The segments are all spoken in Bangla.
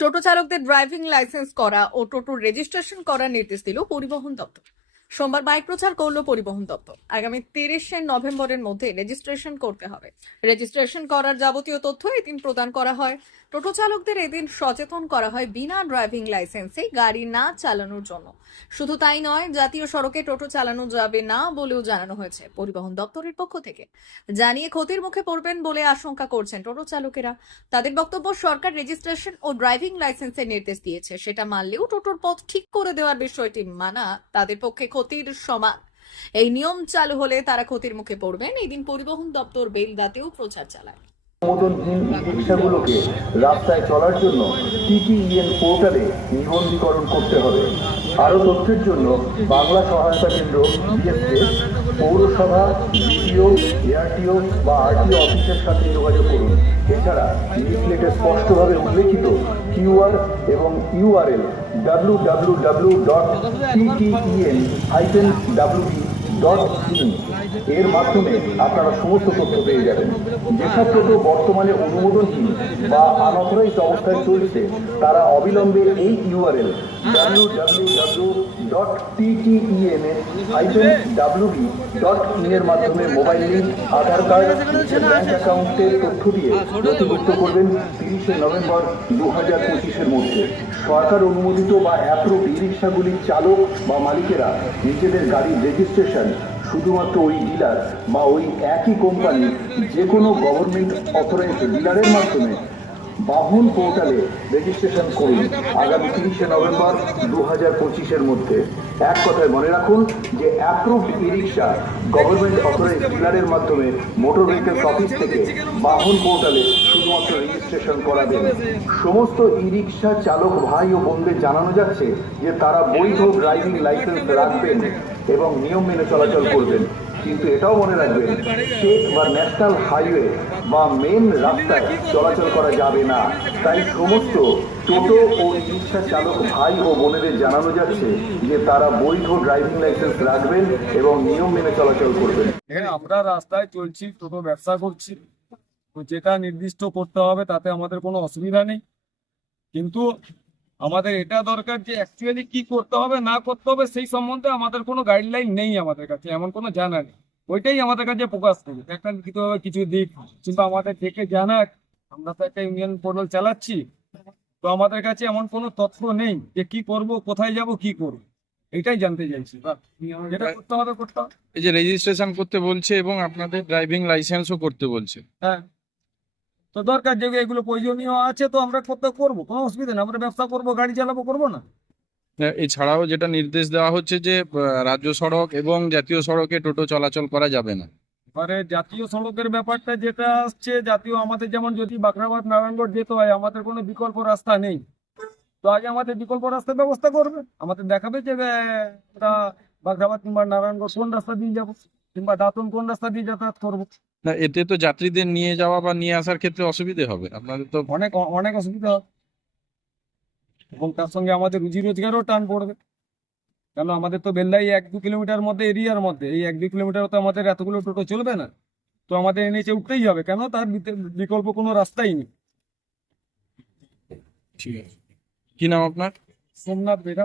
টোটো চালকদের ড্রাইভিং লাইসেন্স করা ও টোটোর রেজিস্ট্রেশন করার নির্দেশ দিল পরিবহন দপ্তর। সোমবার বাইক প্রচার করল পরিবহন দপ্তর। আগামী তিরিশে নভেম্বরের মধ্যে রেজিস্ট্রেশন করতে হবে। রেজিস্ট্রেশন করার যাবতীয় তথ্য এদিন প্রদান করা হয়। টোটো চালকদের এদিন সচেতন করা হয় বিনা ড্রাইভিং লাইসেন্সে গাড়ি না চালানোর জন্য। শুধু তাই নয়, জাতীয় সড়কে টোটো চালানো যাবে না বলেও জানানো হয়েছে পরিবহন দপ্তরের পক্ষ থেকে। জানিয়ে ক্ষতির মুখে পড়বেন বলে আশঙ্কা করছেন টোটো চালকেরা। তাদের বক্তব্য, সরকার রেজিস্ট্রেশন ও ড্রাইভিং লাইসেন্সের নির্দেশ দিয়েছে। সেটা মানলেও টোটোর পথ ঠিক করে দেওয়ার বিষয়টি মানা তাদের পক্ষে ক্ষতির সমান। এই নিয়ম চালু হলে তারা ক্ষতির মুখে পড়বেন। এই দিন পরিবহন দপ্তর বেলদাতেও প্রচার চালায়। অনুমোদনহীন রিক্সাগুলোকে রাস্তায় চলার জন্য টিটিইএন পোর্টালে নিবন্ধীকরণ করতে হবে। আরও তথ্যের জন্য বাংলা সহায়তা কেন্দ্র বিএসএস পৌরসভা ইডিও এআরটিও বা আরটিও অফিসের সাথে যোগাযোগ করুন। এছাড়া লিফলেটে স্পষ্টভাবে উল্লেখিত কিউআর এবং URL W W W dot ETN hyphen WB dot এর মাধ্যমে আপনারা সমস্ত তথ্য পেয়ে যাবেন। যেসব টোটো বর্তমানে অনুমোদনহীন বা আনঅথরাইজ অবস্থায় চলছে, তারা অবিলম্বে এই URL W W W dot TTEN hyphen WB dot in এর মাধ্যমে mobile link Aadhaar card bank অ্যাকাউন্টের তথ্য দিয়ে নথিভুক্ত করবেন তিরিশে নভেম্বর দু হাজার পঁচিশের মধ্যে। সরকার অনুমোদিত বা অ্যাপ্রুভ ই রিক্সাগুলির চালক বা মালিকেরা নিজেদের গাড়ির রেজিস্ট্রেশন শুধুমাত্র ওই ডিলার বা ওই একই কোম্পানি যে কোনো গভর্নমেন্ট অথরাইজ ডিলারের মাধ্যমে বাহন পোর্টালে রেজিস্ট্রেশন করুন আগামী তিরিশে নভেম্বর দু হাজার পঁচিশের মধ্যে। এক কথায় মনে রাখুন যে approved e rickshaw government authorise ডিলারের মাধ্যমে মোটর ভেহিকলস অফিস থেকে বাহন পোর্টালে শুধুমাত্র রেজিস্ট্রেশন করাবেন। সমস্ত ই রিক্সা চালক ভাই ও বোনদের জানানো যাচ্ছে যে তারা বৈধ ড্রাইভিং লাইসেন্স রাখবেন। এবং নিয়ম মেনে চলাচল করবেন। কিন্তু এটাও মনে রাখবেন স্টেট বা ন্যাশনাল হাইওয়ে বা মেন রাস্তায় চলাচল করা যাবে না। তাই সমস্ত টোটো ও রিক্সা চালক ভাই ও বোনেদের জানানো যাচ্ছে যে তারা বৈধ ড্রাইভিং লাইসেন্স রাখবেন এবং নিয়ম মেনে চলাচল করবেন। আমরা রাস্তায় চলছি, টোটো ব্যবসা করছি। যেটা নির্দিষ্ট করতে হবে তাতে আমাদের কোনো অসুবিধা নেই। কিন্তু আমাদের এটা দরকার যে অ্যাকচুয়ালি কি করতে হবে না করতে হবে সেই সম্বন্ধে আমাদের কোনো গাইডলাইন নেই আমাদের কাছে এমন কোনো জানা নেই। ওইটাই আমাদের কাছে প্রকাশ করি একটা কিছু দিক কিংবা আমাদের থেকে জানাক আমরা তো একটা ইউনিয়ন পোর্টাল চালাচ্ছি তো আমাদের কাছে এমন কোনো তথ্য নেই যে কি করব কোথায় যাব কি করব। এটাই জানতে চাইছি। যেটা করতে হবে করতে হবে। এই যে রেজিস্ট্রেশন করতে বলছে এবং আপনাদের ড্রাইভিং লাইসেন্সও করতে বলছে। হ্যাঁ। তো দরকার যে এগুলো প্রয়োজনীয় আছে তো আমরা করতে করব কোনো অসুবিধা নেই আমরা ব্যবসা করব গাড়ি চালাবো করব না। এছাড়াও যেটা নির্দেশ দেওয়া হচ্ছে যে রাজ্য সড়ক এবং জাতীয় সড়কে টোটো চলাচল করা যাবে না। এবারে জাতীয় সড়কের ব্যাপারটা যেটা আসছে জাতীয় আমাদের যেমন যদি বাখরাবাদ নারায়ণগড় যেতে হয় আমাদের কোনো বিকল্প রাস্তা নেই। তো আগে আমাদের বিকল্প রাস্তার ব্যবস্থা করবে আমাদের দেখাবে যে ওটা কিংবা নারায়ণগড় কোন রাস্তা দিয়ে যাব কিংবা দাঁতন কোন রাস্তা দিয়ে যাতায়াত করব। না এতে তো যাত্রীদের নিয়ে যাওয়া বা নিয়ে আসার ক্ষেত্রে অসুবিধে হবে। আপনাদের তো অনেক অনেক অসুবিধা এবং তার সঙ্গে আমাদের রুজি রোজগারও টান পড়বে। কেন আমাদের তো বেল্লাই এক দু কিলোমিটার মধ্যে এরিয়ার মধ্যে এই এক দু কিলোমিটার তো আমাদের এতগুলো টোটো চলবে না। তো আমাদের এনএচে উঠতেই হবে কেন তার বিকল্প কোনো রাস্তাই নেই। ঠিক আছে। কি নাম আপনার? সোমনাথ বেরা।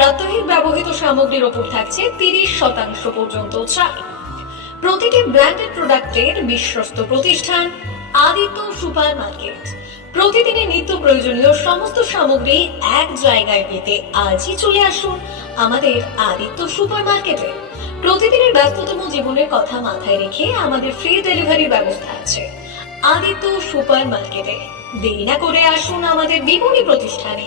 প্রাত্যহিক ব্যবহৃত সামগ্রীর ওপর থাকছে তিরিশ শতাংশ পর্যন্ত ছাড় প্রতিটি ব্র্যান্ডেড প্রোডাক্টের বিশ্বস্ত প্রতিষ্ঠান, আদিত্য সুপার মার্কেট। প্রতিদিনের নিত্য প্রয়োজনীয় সমস্ত সামগ্রী এক জায়গায় পেতে আজই চলে আসুন আমাদের আদিত্য সুপার মার্কেটে। প্রতিদিনের ব্যস্ততম জীবনের কথা মাথায় রেখে আমাদের ফ্রি ডেলিভারির ব্যবস্থা আছে। আদিত্য সুপার মার্কেটে। দেরি না করে আসুন আমাদের বিপণী প্রতিষ্ঠানে।